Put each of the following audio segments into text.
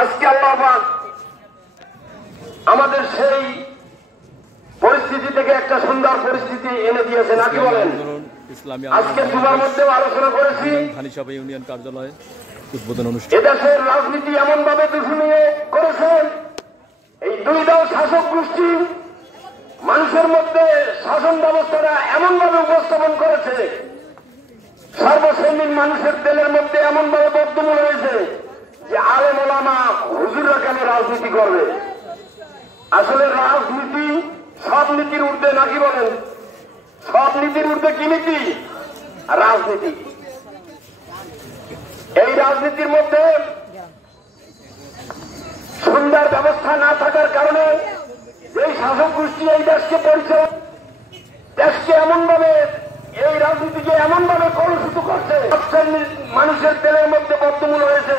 আজকে আল্লাহ পাক আমাদের সেই পরিস্থিতি থেকে একটা সুন্দর পরিস্থিতি এনে দিয়েছে, নাকি বলেন? আজকে জুমার মধ্যেও আলোচনা করেছি, ইউনিয়ন কার্যালয় উদ্বোধন অনুষ্ঠান। এদেশের রাজনীতি এমন ভাবে দূষণীয় করেছেন, এই দুই দল শাসক গোষ্ঠী মানুষের মধ্যে শাসন ব্যবস্থাটা এমন ভাবে উপস্থাপন করেছে, সর্বশ্রেণীর মানুষের তেলের মধ্যে এমন ভাবে বদ্ধমূল হয়েছে যে আলেম ওলামা হুজুররা কেন রাজনীতি করবে? আসলে রাজনীতি সব নীতির ঊর্ধ্বে, নাকি বলেন? সব নীতির ঊর্ধ্বে কি নীতি? রাজনীতি। এই রাজনীতির মধ্যে সুন্দর ব্যবস্থা না থাকার কারণে এই শাসক গোষ্ঠী এই দেশকে পরিচালনা, দেশকে এমন ভাবে, এই রাজনীতিকে এমন ভাবে কলুষিত করছে, মানুষের তেলের মধ্যে বদ্ধমূল হয়েছে।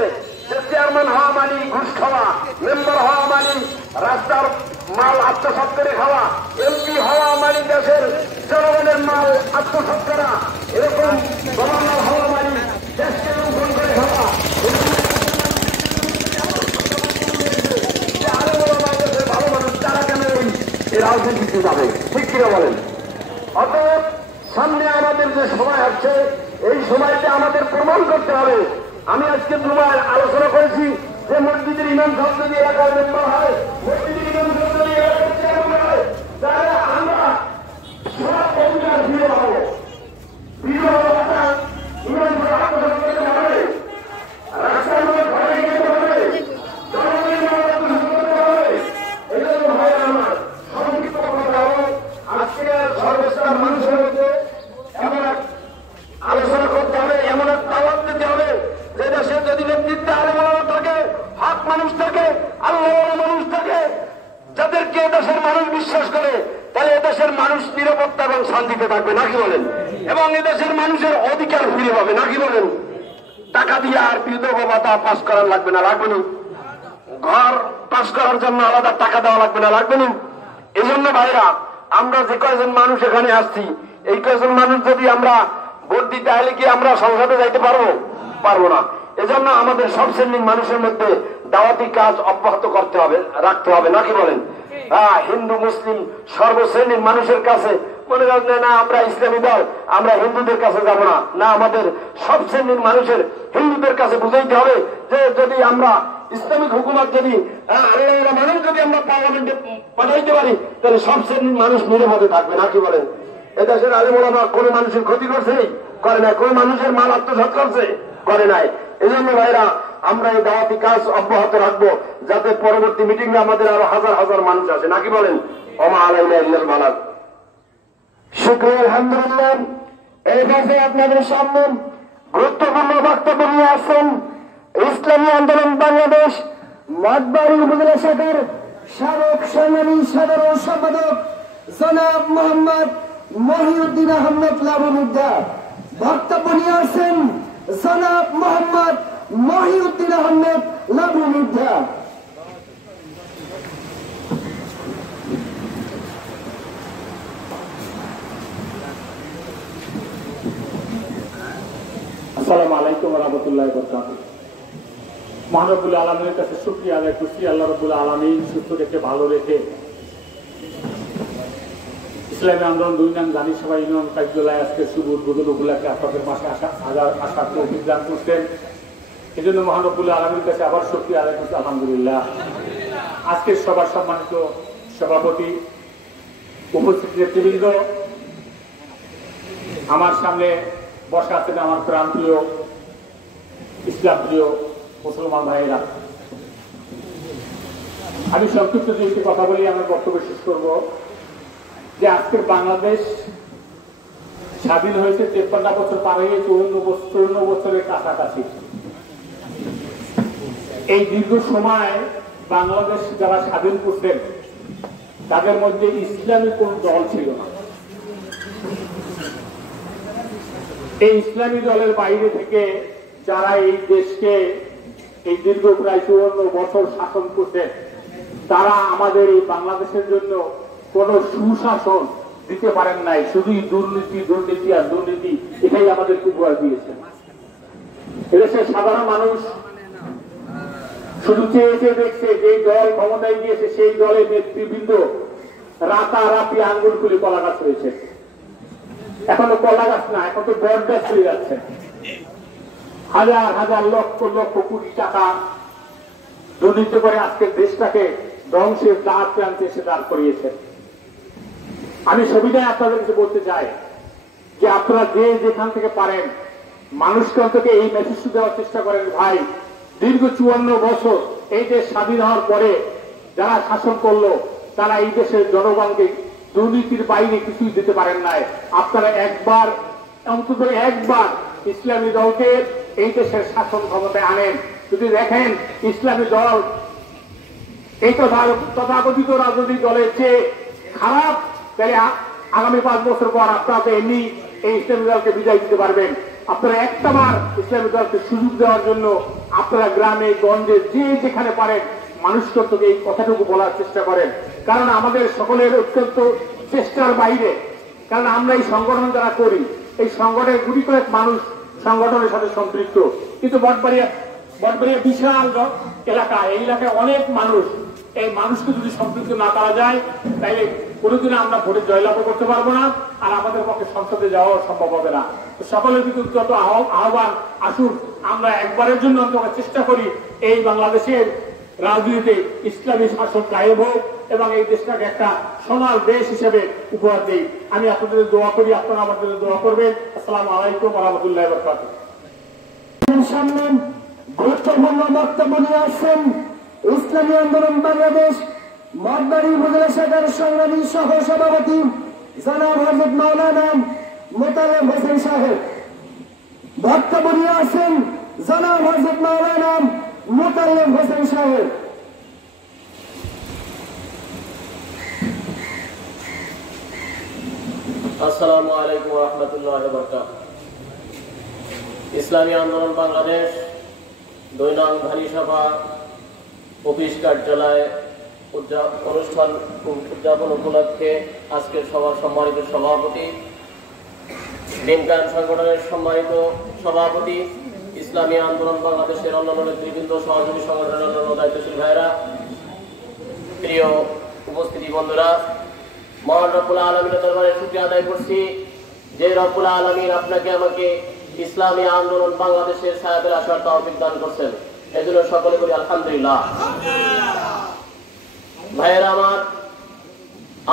চেয়ারম্যান হওয়া মানে ঘুষ খাওয়া, মেম্বার হওয়া মানে রাস্তার মাল আত্মসাৎ করে খাওয়া, এমপি হওয়া মানে দেশের জনগণের মাল আত্মসাৎ করা, এরকম গভর্নর হওয়া মানে দেশকে লুণ্ঠন করে খাওয়া। ভালো মানুষ তারা কেন এই রাজনীতিতে যাবে? ঠিক কিনা বলেন? অতএব সামনে আমাদের যে সময় আসছে, এই সময়টা আমাদের প্রমাণ করতে হবে। আমি আজকে দুবার আলোচনা করেছি যে মসজিদের ইমাম সাহেব যদি এলাকার মেম্বার হয়, মসজিদের ইমাম সাহেব যদি এলাকার চেয়ারম্যান হয়, তাহলে আমরা সব অধিকার ফিরে পাবো। ফিরে পাবো ইমাম সাহেব আত্মসাৎ করতে হবে, রাস্তার মধ্যে ঘরে যেতে হবে, জনগণের মধ্যে আত্মসাৎ করতে হবে। এই জন্য ভাই আমার সংক্ষিপ্ত কথা হলো, আজকে সর্বস্তর মানুষের মধ্যে এমন এক আলোচনা করতে হবে, এমন এক দাওয়াত দিতে হবে যে দেশে যদি নেতৃত্বে আলেম ওলামা থাকে, হক মানুষ থাকে, আল্লাহওয়ালা মানুষ থাকে, যাদেরকে এদেশের মানুষ বিশ্বাস করে, তাহলে এদেশের মানুষ নিরাপত্তা এবং শান্তিতে থাকবে, নাকি বলেন? এবং এদেশের মানুষের অধিকার ফিরে পাবে, নাকি বলেন? টাকা দিয়ে আর বিধবা ভাতা পাস করার লাগবে না, লাগবে না? ঘর পাস করার জন্য আলাদা টাকা দেওয়া লাগবে না, লাগবে না? এই জন্য ভাইরা, আমরা যে কয়েকজন মানুষ এখানে আসছি, এই কয়েকজন মানুষ যদি আমরা ভোট দিতে, তাহলে কি আমরা সংসদে যাইতে পারবো? পারবো না। এজন্য আমাদের সব শ্রেণীর মানুষের মধ্যে দাওয়াতি কাজ অব্যাহত করতে হবে, রাখতে হবে, নাকি বলেন? হ্যাঁ, হিন্দু মুসলিম সর্বশ্রেণীর মানুষের কাছে মনে করেন না আমরা ইসলামী দল, আমরা হিন্দুদের কাছে যাব না, না, আমাদের সব শ্রেণীর মানুষের হিন্দুদের কাছে বুঝাইতে হবে যে যদি আমরা ইসলামিক হুকুমত যদি আল্লাহ মানুষ যদি আমরা পার্লামেন্টে পাঠাইতে পারি, তাহলে সব শ্রেণীর মানুষ নিরাপদে থাকবে, নাকি বলেন? এদেশের আলেম ওলামা কোনো মানুষের ক্ষতি করছে? করে নাই। কোন মানুষের মাল আত্মসাৎ করছে? করে নাই। এই জন্য ভাইরা, আমরা এই দাওয়াতি কাজ অব্যাহত রাখবো, যাতে পরবর্তী মিটিং এ আমাদের আরো হাজার হাজার মানুষ আসে, নাকি বলেন? ওমা আলাইনা ইল্লাল বালাগ। শুকরিয়া, আলহামদুলিল্লাহ। এই কাজে আপনাদের সামনে গুরুত্বপূর্ণ বক্তব্য নিয়ে আসছেন ইসলামী আন্দোলন বাংলাদেশ মঠবাড়ি উপজেলা শাখার সাবেক সংগ্রামী সাধারণ সম্পাদক জনাব মোহাম্মদ মহিউদ্দিন আহমেদ লাবুমুদ্দা। বক্তব্য নিয়ে আসছেন জনাব মোহাম্মদ মহিউদ্দিন আহমেদ লাবুমুদ্দা। আসসালামু আলাইকুম ওয়া রাহমাতুল্লাহি ওয়া বারাকাতুহু। মহান রব্বুল আলামিনের কাছে শুকরিয়া আদায় করছি, আল্লাহ রব্বুল আলামিন সুস্থ রেখে ভালো রেখে ইসলামী আন্দোলন ২ নং জানি সভা ইউনিয়ন কার্যালয় আজকে শুভ উদ্বোধন উপলক্ষে আপনাদের মাসে আসার তৌফিক দান করছেন। এই জন্য মহান রব্বুল আলামিনের কাছে আবার শুকরিয়া আদায় করছি, আলহামদুলিল্লাহ। আজকের সবার সম্মানিত সভাপতি, উপস্থিত নেতৃবৃন্দ, আমার সামনে বসা আছেন আমার প্রাণপ্রিয় ইসলাম প্রিয় মুসলমান ভাইয়েরা। আমি সংক্ষিপ্ত যে একটি কথা বলি আমার বক্তব্য শেষ করব যে আজকের বাংলাদেশ স্বাধীন হয়েছে ৫৩ বছর পার হয়ে ৫৪ বছরের কাছাকাছি। এই দীর্ঘ সময় বাংলাদেশ যারা স্বাধীন করতেন তাদের মধ্যে ইসলামী কোন দল ছিল না। এই ইসলামী দলের বাইরে থেকে যারা এই দেশকে এই দীর্ঘ প্রায় ৫৪ বছর শাসন করতেন, তারা আমাদের এই বাংলাদেশের জন্য কোন সুশাসন দিতে পারেন নাই। শুধুই দুর্নীতি দুর্নীতি আর দুর্নীতি, এটাই আমাদেরকে উপহার দিয়েছে। এদেশের সাধারণ মানুষ শুধু চেয়ে চেয়ে দেখছে যেই দল ক্ষমতায় গিয়েছে সেই দলের নেতৃবৃন্দ রাতারাতি আঙ্গুল খুলে কলা গাছ হয়েছে। এখন তো কলা গাছ না, এখন তো বট গাছ হয়ে যাচ্ছে। হাজার হাজার লক্ষ লক্ষ কোটি টাকা দুর্নীতি করে আজকে দেশটাকে ধ্বংসের দ্বার প্রান্তে এসে দাঁড় করিয়েছে। আমি সবিনয় আপনাদের কাছে বলতে চাই যে আপনারা যে যেখান থেকে পারেন মানুষকে অন্তত এই মেসেজ দেওয়ার চেষ্টা করেন, ভাই দীর্ঘ 54 বছর এই দেশ স্বাধীন হওয়ার পরে যারা শাসন করলো তারা এই দেশের জনগণকে দুর্নীতির বাইরে কিছুই দিতে পারেন নাই। আপনারা একবার অন্তত একবার ইসলামী দলকে এই দেশের শাসন ক্ষমতায় আনেন। যদি দেখেন ইসলামী দল এই তথাকথিত রাজনৈতিক দলের চেয়ে খারাপ, তাহলে আগামী 5 বছর পর আপনারা তো এমনি এই ইসলামী দলকে বিদায় দিতে পারবেন। আপনারা একটাবার ইসলামী দলকে সুযোগ দেওয়ার জন্য আপনারা গ্রামে গঞ্জে যে যেখানে পারেন মানুষকে অন্তত এই কথাটুকু বলার চেষ্টা করেন। কারণ আমাদের সকলের অত্যন্ত চেষ্টার বাইরে, কারণ আমরা এই সংগঠন যারা করি এই সংগঠনের গুটি কয়েক মানুষ সংগঠনের সাথে সম্পৃক্ত, কিন্তু বটবাড়িয়া বিশাল এলাকা, এই এলাকায় অনেক মানুষ। এই মানুষকে যদি সম্পৃক্ত না করা যায় তাইলে কোনোদিন আমরা ভোটে জয়লাভ করতে পারবো না, আর আমাদের পক্ষে সংসদে যাওয়া সম্ভব হবে না। সকলের কিন্তু যত আহ্বান আসুন, আমরা একবারের জন্য অন্তত চেষ্টা করি এই বাংলাদেশের রাজনীতিতে ইসলামী শাসন কায়েম হোক এবং এই দেশটাকে একটা সোনার দেশ হিসেবে উপহার দিই। আমি আপনাদের দোয়া করি, আপনারা আমাদের দোয়া করবেন। আসসালামু আলাইকুম ওয়া রাহমাতুল্লাহি ওয়া বারাকাতুহু। সামনে গুরুত্বপূর্ণ বক্তব্য নিয়ে আসছেন ইসলামী আন্দোলন বাংলাদেশ মঠবাড়ি উপজেলা শাখার সংগ্রামী সহ সভাপতি জনাব হযরত মাওলানা মোতালেব হোসেন সাহেব। বক্তব্য নিয়ে আসছেন জনাব হযরত মাওলানা মোতালেব হোসেন সাহেব। আসসালামু আলাইকুম ওয়া রাহমাতুল্লাহি ওয়া বারাকাতুহু। ইসলামী আন্দোলন বাংলাদেশ 2 নং ভারী সভা অফিস কার্যালয় উদযাপন উপলক্ষে আজকের সভার সম্মানিত সভাপতি, লিঙ্কান সংগঠনের সম্মানিত সভাপতি, ইসলামী আন্দোলন বাংলাদেশের অন্যান্য নেতৃবৃন্দ, সহযোগী সংগঠনের অন্যান্য দায়িত্বশীল ভাইয়েরা, প্রিয় উপস্থিতি বন্ধুরা, মহান রব্বুল আলামিনের দরবারে শুকরিয়া আদায় করছি যে রব্বুল আলামিন আপনাকে আমাকে ইসলামী আন্দোলন বাংলাদেশের ছায়াতলে আসার তৌফিক দান করছেন। এজন্য সকলে বলি আলহামদুলিল্লাহ। ভাইয়েরা আমার,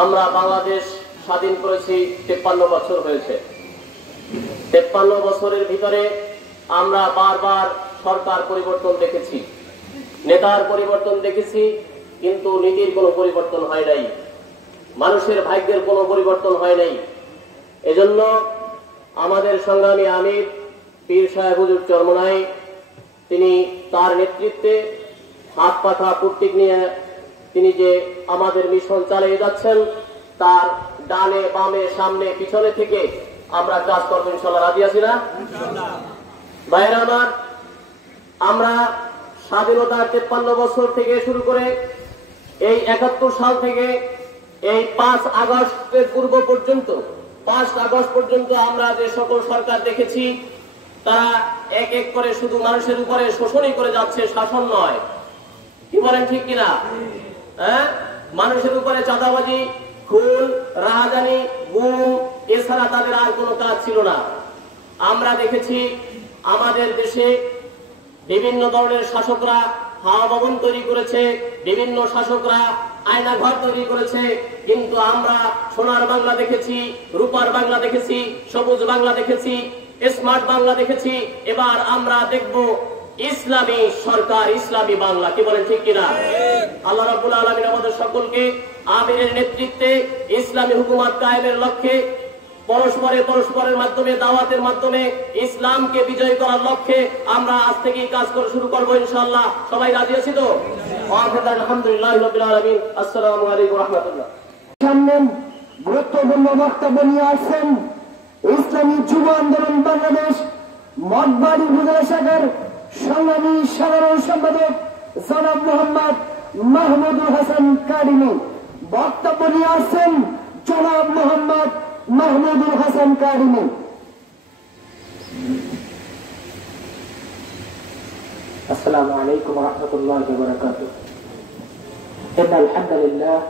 আমরা বাংলাদেশ স্বাধীন করেছি 53 বছর হয়েছে। 53 বছরের ভিতরে আমরা বারবার সরকার পরিবর্তন দেখেছি, নেতার পরিবর্তন দেখেছি, কিন্তু নীতির কোনো পরিবর্তন হয় নাই, মানুষের ভাগ্যের কোনো পরিবর্তন হয় নাই। এজন্য আমাদের সংগ্রামী আমির পীর সাহেব হুজুর চরমনাই, তিনি তার নেতৃত্বে হাত পাখা প্রতীক নিয়ে তিনি যে আমাদের মিশন চালিয়ে যাচ্ছেন, তার ডানে বামে সামনে পিছনে থেকে আমরা কাজ করবো ইনশাআল্লাহ। রাজি আছি না ভাইরা আমার? আমরা স্বাধীনতার 53 বছর থেকে শুরু করে এই 71 সাল থেকে এই 5 আগস্টের পূর্ব পর্যন্ত 5 আগস্ট পর্যন্ত আমরা যে সকল সরকার দেখেছি তারা এক এক করে শুধু মানুষের উপরে শোষণই করে যাচ্ছে, শাসন নয়। কি বলেন, ঠিক কিনা? হ্যাঁ, মানুষের উপরে চাঁদাবাজি, খুন, রাহাজানি, গুম, এছাড়া তাদের আর কোনো কাজ ছিল না। আমরা দেখেছি আমাদের দেশে বিভিন্ন ধরনের শাসকরা হাওয়া ভবন তৈরি করেছে, বিভিন্ন শাসকরা আয়নাঘর তৈরি করেছে, কিন্তু আমরা সোনার বাংলা দেখেছি, রূপার বাংলা দেখেছি, সবুজ বাংলা দেখেছি, স্মার্ট বাংলা দেখেছি। এবার আমরা দেখব ইসলামী সরকার, ইসলামী বাংলা। কি বলেন, ঠিক কিনা? আল্লাহ রাব্বুল আলামিন আমাদের সকলকে আমিরের নেতৃত্বে ইসলামী হুকুমত কায়েমের লক্ষ্যে পরস্পরের মাধ্যমে, দাওয়াতের মাধ্যমে ইসলামকে বিজয় করার লক্ষ্যে আমরা আজ থেকেই কাজ করে শুরু করবো ইনশাআল্লাহ। সবাই রাজি আছি তো? আলহামদুলিল্লাহি রাব্বিল আলামিন। আসসালামু আলাইকুম ওয়া রাহমাতুল্লাহ। সামনে গুরুত্বপূর্ণ বক্তব্য নিয়ে আসছেন ইসলামী যুব আন্দোলন বাংলাদেশ মঠবাড়ি উপজেলা শাখার সংগ্রামী সাধারণ সম্পাদক জনাব মোহাম্মদ মাহমুদুল হাসান কারিমি। বক্তব্য নিয়ে আসছেন জনাব মোহাম্মদ মাহমুদুল হাসান কারিমি। السلام عليكم ورحمة الله وبركاته. إن الحمد لله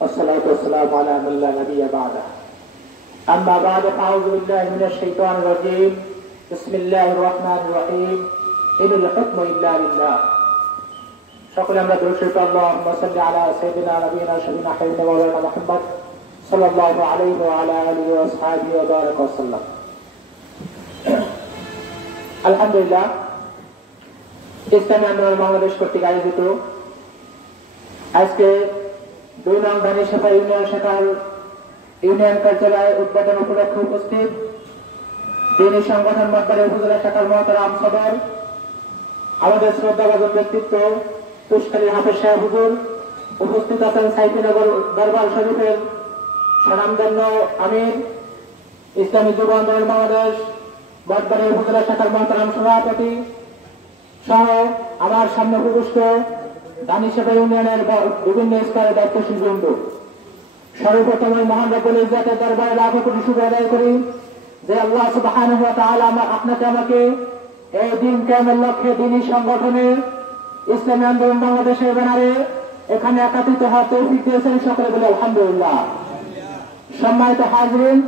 والصلاة والسلام على من لا نبي بعده. أما بعد فأعوذ بالله من الشيطان الرجيم. بسم الله الرحمن الرحيم. إن الحكم إلا لله. সকলে আমরা দরুদ শরীফ আল্লাহুম্মা সাল্লি আলা সাইয়্যিদিনা নবিয়িনা শাফিনা হাবিবিনা মাওলানা মুহাম্মদ সাল্লাল্লাহু আলাইহি ওয়া আলা আলিহি ওয়া আসহাবিহি ওয়া বারাকা ওয়া সাল্লাম। আলহামদুলিল্লাহ, ইসলামী আন্দোলন বাংলাদেশ কর্তৃক আয়োজিত আজকে 2 নং ধানিসাপা ইউনিয়ন শাখার ইউনিয়ন কার্যালয় উদ্বোধন উপলক্ষে উপস্থিত দিনী সংগঠন মঠবাড়ি উপজেলা শাখার মহতারাম সদর, আমাদের শ্রদ্ধাভাজন ব্যক্তিত্ব পুষ্কালী হাফেজ সাহেব হুজুর, উপস্থিত আছেন সাইফিনগর দরবার শরীফের স্বনামধন্য আমির, ইসলামী যুব আন্দোলন বাংলাদেশ মঠবাড়ি উপজেলা শাখার মহতারাম সভাপতি সহ আমার সামনে উপবিষ্ট ধানিসাপা ইউনিয়নের বিভিন্ন স্তরের দায়িত্বশীল বৃন্দ, সর্বপ্রথম মহান রব্বুল ইজ্জতের দরবারে লাখ কোটি শুকর আদায় করি যে আল্লাহ সুবহানাহু ওয়া তাআলা আপনাকে আমাকে এই দিন কিয়ামতের লক্ষ্যে দ্বীনি সংগঠনে ইসলামী আন্দোলন বাংলাদেশের ব্যানারে এখানে একত্রিত হওয়ার তৌফিক দিয়েছেন। সকলে বলে আলহামদুলিল্লাহ। সম্মানিত হাজরিন,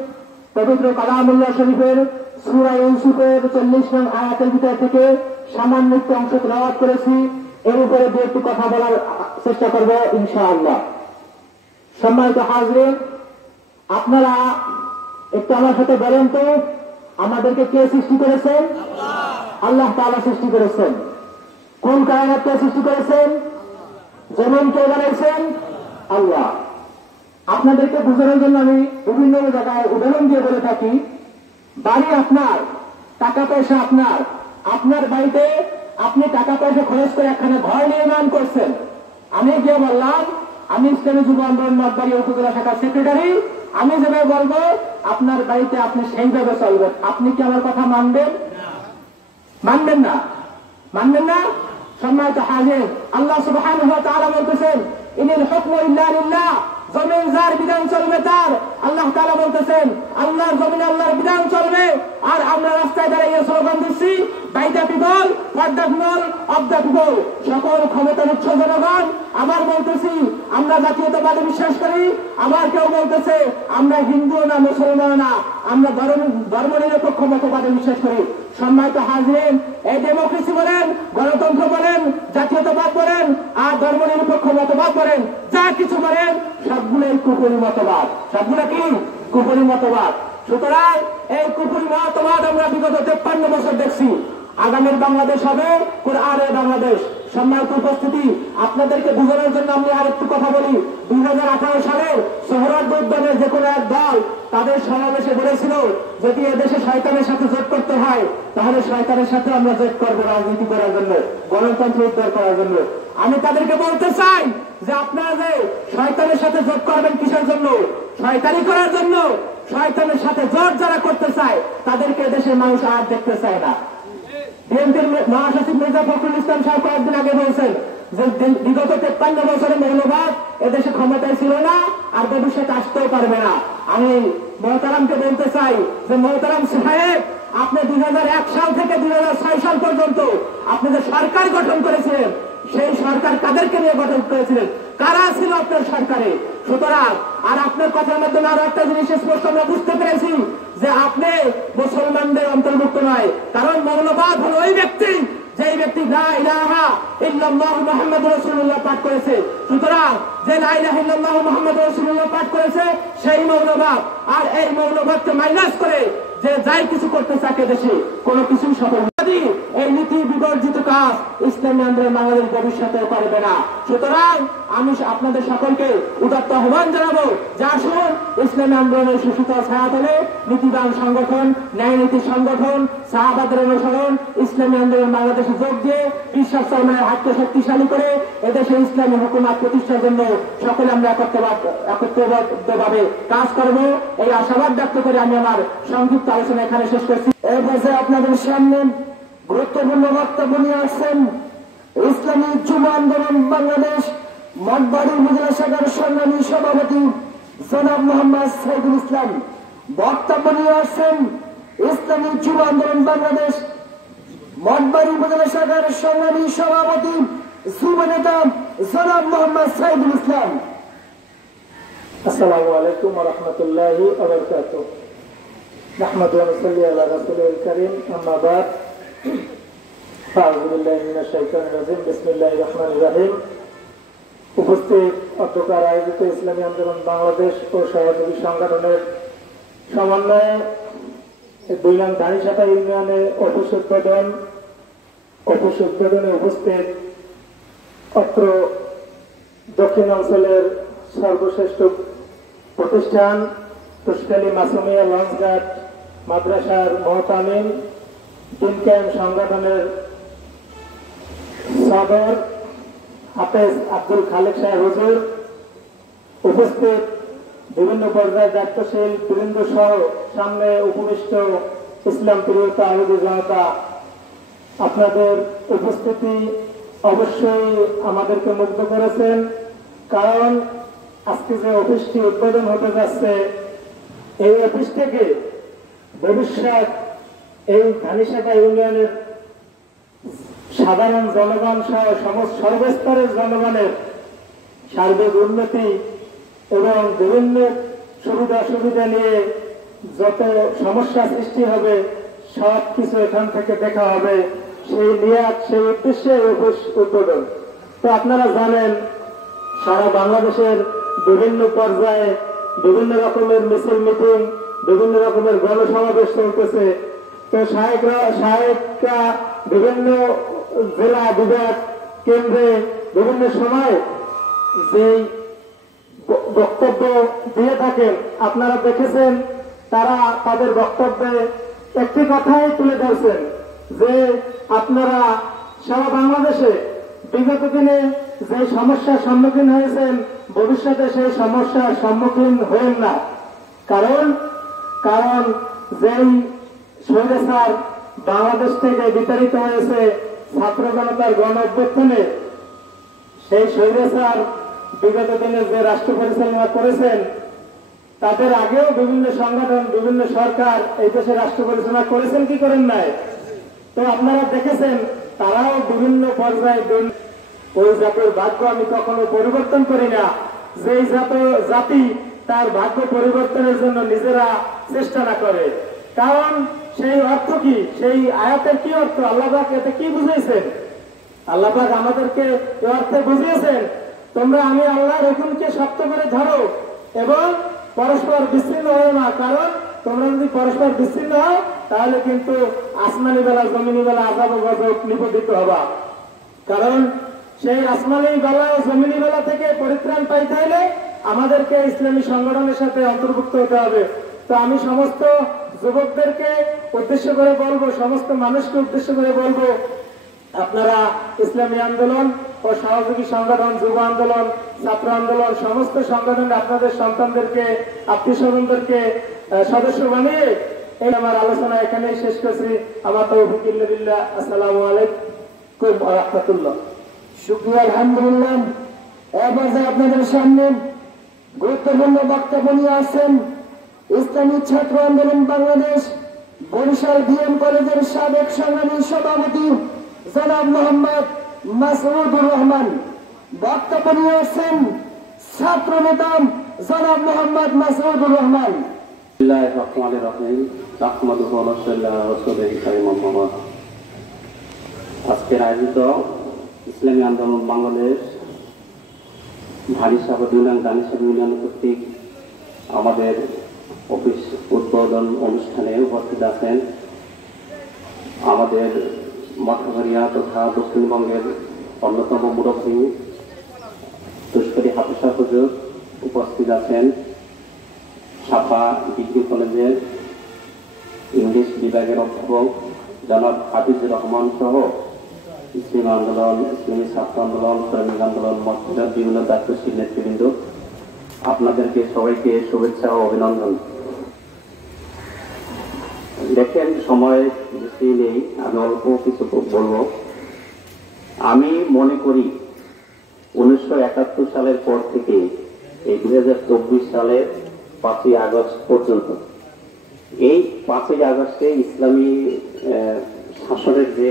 পবিত্র কালামুল্লাহ শরীফের সূরা ইউসুফের 40 নং আয়াতের ভিতর থেকে সামান্য একটু অংশ তেলাওয়াত করেছি, এর উপরে দু একটু কথা বলার চেষ্টা করব ইনশাআল্লাহ। সম্মানিত হাজরিন, আপনারা একটু আমার সাথে বলেন তো, আমাদেরকে কে সৃষ্টি করেছেন? আল্লাহ তাআলা সৃষ্টি করেছেন। কোন কায়নাত কে সৃষ্টি করেছেন? জমিন কে বানাইছেন? আল্লাহ। আপনাদেরকে বোঝানোর জন্য আমি বিভিন্ন জায়গায় উদাহরণ দিয়ে বলে থাকি, বাড়ি আপনার, টাকা পয়সা আপনার, আপনার বাড়িতে আপনি টাকা পয়সা খরচ করে একখানে ঘর নির্মাণ করছেন। আমি গিয়ে বললাম আমি ইসলামী যুব আন্দোলন মঠবাড়ি উপজেলা শাখার সেক্রেটারি, আমি যেভাবে বলবো আপনার বাড়িতে আপনি সেইভাবে চলবেন। আপনি কি আমার কথা মানবেন? মানবেন না? মানবেন না? সম্মানিত হাজির, আল্লাহ সুবহানাহু ওয়া তাআলা বলতেছেন ইনিল হুকমু ইল্লা লিল্লাহ, জমিন যার বিধান চলবে তার। আল্লাহ তাআলা বলতেছেন আল্লাহর জমিনে আল্লাহর বিধান চলবে। আর আমরা রাস্তায় দাঁড়িয়ে স্লোগান দিচ্ছি by the people, for the people, of the people, সকল ক্ষমতার উৎস জনগণ। আবার বলতেছি আমরা জাতীয়তাবাদে বিশ্বাস করি, আবার কেউ বলতেছে আমরা হিন্দু না মুসলমান না, আমরা ধর্মনিরপেক্ষ মতবাদে বিশ্বাস করি। সম্মানিত হাজরিন, এই ডেমোক্রেসি বলেন, গণতন্ত্র বলেন, জাতীয়তাবাদ বলেন, আর ধর্মনিরপেক্ষ মতবাদ বলেন, যা কিছু বলেন সবগুলোই কুফরি মতবাদ। সবগুলো কি? কুফরি মতবাদ। সুতরাং এই কুফরি মতবাদ আমরা বিগত 53 বছর দেখছি। আগামীর বাংলাদেশ হবে কোরআনের বাংলাদেশ। সম্মানিত উপস্থিতি, আপনাদেরকে বোঝানোর জন্য আমি আরেকটু কথা বলি। 2018 সালের সোহরাওয়ার্দী উদ্যানের যে কোনো এক দল তাদের সমাবেশে বলেছিল যদি এদেশে শয়তানের সাথে জোট করতে হয় তাহলে শয়তানের সাথে আমরা জোট করবো রাজনীতি করার জন্য, গণতন্ত্র উদ্ধার করার জন্য। আমি তাদেরকে বলতে চাই যে আপনারা যে শয়তানের সাথে জোট করবেন কিসের জন্য? শয়তানি করার জন্য। শয়তানের সাথে জোট যারা করতে চায় তাদেরকে দেশের মানুষ আর দেখতে চায় না। বিএনপির মহাসচিব মির্জা ফখরুল ইসলাম সাহেব কয়েকদিন আগে বলছেন যে বিগত 53 বছরে মৌলবাদ এদেশে ক্ষমতায় ছিল না, আর ভবিষ্যতে আসতেও পারবে না। আমি মহতারামকে বলতে চাই যে মহতারাম সাহেব, আপনি 2001 সাল থেকে 2006 সাল পর্যন্ত আপনি যে সরকার গঠন করেছিলেন, সেই সরকার কাদেরকে নিয়ে গঠন করেছিলেন? কারা ছিল আপনার সরকারে? সুতরাং আর আপনার কথার মাধ্যমে আরো একটা জিনিস স্পষ্ট আমরা বুঝতে পেরেছি যে আপনি মুসলমানদের অন্তর্ভুক্ত নয়। কারণ মৌলবাদ হল ওই ব্যক্তি যেই ব্যক্তি লা ইলাহা ইল্লাল্লাহু মুহাম্মাদুর রাসূলুল্লাহ পাঠ করেছে। সুতরাং যে লা ইলাহা ইল্লাল্লাহু মুহাম্মাদুর রাসূলুল্লাহ পাঠ করেছে সেই মৌলবাদ। আর এই মৌলবাদকে মাইনাস করে যে যাই কিছু করতে চাকে দেশে কোনো কিছুই সফল এই নীতি বিবর্জিত কাজ ইসলামী আন্দোলন বাংলাদেশ ভবিষ্যতে করবে না। সুতরাং আমি আপনাদের সকলকে উদাত্ত আহ্বান জানাবো যে আসুন ইসলামী আন্দোলনের সুশীত ছায়াতলে নীতিবান সংগঠন, ন্যায় নীতি সংগঠন, সাহাবাদের অনুসরণ, ইসলামী আন্দোলন বাংলাদেশে যোগ দিয়ে বিশ্বাস চর্মায়ের হাতকে শক্তিশালী করে এদেশে ইসলামী হুকুমত প্রতিষ্ঠার জন্য সকলে আমরা একত্রবদ্ধভাবে কাজ করবো, এই আশাবাদ ব্যক্ত করে আমি আমার সংক্ষিপ্ত আলোচনা এখানে শেষ করছি। এর পাশে আপনাদের সামনে গুরুত্বপূর্ণ বক্তব্য নিয়ে আসছেন ইসলামী যুব আন্দোলন বাংলাদেশ মঠবাড়ি উপজেলা শাখার সংগ্রামী সভাপতি জনাব মোহাম্মদ সাইদুল ইসলাম। বক্তব্য নিয়ে আসছেন ইসলামী যুব আন্দোলন বাংলাদেশ মঠবাড়ি উপজেলা শাখার সংগ্রামী সভাপতি যুব নেতা জনাব মোহাম্মদ সাইদুল ইসলাম। আসসালামু আলাইকুম ওয়া রাহমাতুল্লাহি ওয়া বারাকাতুহু। নাহমাদু ওয়া নুসাল্লি আলা রাসূলিল কারীম, আম্মা বাদ। আউযু বিল্লাহি মিনাশ শাইতানির রাজীম। বিসমিল্লাহির রহমানির রহিম। উপস্থিত অধ্যকার আয়োজিত ইসলামী আন্দোলন বাংলাদেশ ও সহযোগী সংগঠনের সমন্বয়ে 2 নং ধানিসাতা ইউনিয়নে অফিস উদ্বোধনে উপস্থিত অত্র দক্ষিণ অঞ্চলের সর্বশ্রেষ্ঠ প্রতিষ্ঠান তুষকালী মাসুমিয়া লঞ্চঘাট মাদ্রাসার মহতামিম দিন কায়েম সংগঠনের সদর হাফেজ আব্দুল খালেক সাহেব হুজুর, উপস্থিত বিভিন্ন পর্যায়ের দায়িত্বশীল বৃন্দ সহ সামনে উপবিষ্ট ইসলাম প্রিয় তাওহীদি জনতা, আপনাদের উপস্থিতি অবশ্যই আমাদেরকে মুগ্ধ করেছেন। কারণ আজকে যে অফিসটি উদ্বোধন হতে যাচ্ছে, এই অফিস থেকে ভবিষ্যৎ এই ধানিসাতা ইউনিয়নের সাধারণ জনগণ সহ সর্বস্তরের জনগণের সার্বিক উন্নতি এবং বিভিন্ন সুবিধা নিয়ে যত সমস্যা সৃষ্টি হবে সব কিছু এখান থেকে দেখা হবে, সেই নিয়াত সেই উদ্দেশ্যে অফিস উদ্বোধন। তো আপনারা জানেন সারা বাংলাদেশের বিভিন্ন পর্যায়ে বিভিন্ন রকমের মিছিল মিটিং, বিভিন্ন রকমের গণসমাবেশ চলতেছে। তো সাহেবরা বিভিন্ন জেলা বিভাগ কেন্দ্রে বিভিন্ন সময় যেই বক্তব্য দিয়ে থাকেন, আপনারা দেখেছেন তারা তাদের বক্তব্যে একটি কথাই তুলে ধরছেন যে আপনারা সারা বাংলাদেশে বিগত দিনে যে সমস্যার সম্মুখীন হয়েছেন, ভবিষ্যতে সেই সমস্যার সম্মুখীন হবেন না। কারণ যেই স্বৈরাচার বাংলাদেশ থেকে বিতাড়িত হয়েছে ছাত্র জনতার গণ অভ্যুত্থানে, সেই স্বৈরাচার বিগত দিনে যে রাষ্ট্র পরিচালনা করেছেন, তাদের আগেও বিভিন্ন সংগঠন বিভিন্ন সরকার এই দেশে রাষ্ট্র পরিচালনা করেছেন কি করেন নাই? তো আপনারা দেখেছেন তারাও বিভিন্ন পর্যায়ে ওই জাতির ভাগ্য আমি কখনো পরিবর্তন করি না। যেই জাতি তার ভাগ্য পরিবর্তনের জন্য নিজেরা চেষ্টা না করে, কারণ সেই অর্থ কি, সেই আয়াতের কি অর্থ, আল্লাহ পাক এতে কি বুঝিয়েছেন? আল্লাহ পাক আমাদেরকে এই অর্থে বুঝিয়েছেন, তোমরা আমি আল্লাহর হুকুমকে শক্ত করে ধরো এবং পরস্পর বিচ্ছিন্ন হও না। কারণ তোমরা যদি পরস্পর বিচ্ছিন্ন হও তাহলে কিন্তু আসমানি বেলা জমিনি বেলা আযাব ও গজব নিপতিত হবা। কারণ সেই আসমানি বেলা ও জমিনি বেলা থেকে পরিত্রাণ পাইতে হলে আমাদেরকে ইসলামী সংগঠনের সাথে অন্তর্ভুক্ত হতে হবে। তো আমি সমস্ত যুবকদেরকে উদ্দেশ্য করে বলবো, সমস্ত মানুষকে উদ্দেশ্য করে বলবো, আপনারা ইসলামী আন্দোলন ও সহযোগী সংগঠন, যুব আন্দোলন, ছাত্র আন্দোলন, সমস্ত সংগঠনে আপনাদের সন্তানদেরকে, আত্মীয় স্বজনদেরকে সদস্য বানিয়ে এই আমার আলোচনা এখানেই শেষ করছি। আমার তৌফিক ইল্লা বিল্লাহ। আসসালামু আলাইকুম ওয়া রাহমাতুল্লাহ। শুকরিয়া, আলহামদুলিল্লাহ। এবার আপনাদের সামনে গুরুত্বপূর্ণ বক্তব্য নিয়ে আসছেন ইসলামী ছাত্র আন্দোলন বাংলাদেশ বরিশাল বিএম কলেজের সাবেক সংগ্রামী সভাপতি জনাব মোহাম্মদ মাসউদুর রহমান। বক্তব্য নিয়ে আসছেন ছাত্র নেতা জনাব মোহাম্মদ মাসউদুর রহমান। বিসমিল্লাহির রহমানির রহিম। নাহমাদুহু ওয়া নুসাল্লি আলা রাসূলিল কারীম, আম্মা বাদ। আজকের আয়োজিত ইসলামী আন্দোলন বাংলাদেশ ধানিসাতা ইউনিয়ন কর্তৃক আমাদের অফিস উদ্বোধন অনুষ্ঠানে উপস্থিত আছেন আমাদের মঠবাড়িয়া তথা দক্ষিণবঙ্গের অন্যতম মুরব্বী তুষকালী হাফেজ সাহেব হুজুর, উপস্থিত আছেন সাফা ডিগ্রি কলেজের ইংলিশ বিভাগের অধ্যাপক জনাব হাফিজুর রহমান সহ ইসলামী আন্দোলন, ইসলামী ছাত্র আন্দোলন, শ্রমিক আন্দোলন, মসজিদের বিভিন্ন দায়িত্বশীল নেতৃবৃন্দ, আপনাদেরকে সবাইকে শুভেচ্ছা ও অভিনন্দন। দেখেন সময় বেশি নেই, আমি অল্প কিছু বলবো। আমি মনে করি 1971 সালের পর থেকে এই 2024 সালের 5ই আগস্ট পর্যন্ত, এই 5ই আগস্টে ইসলামী শাসনের যে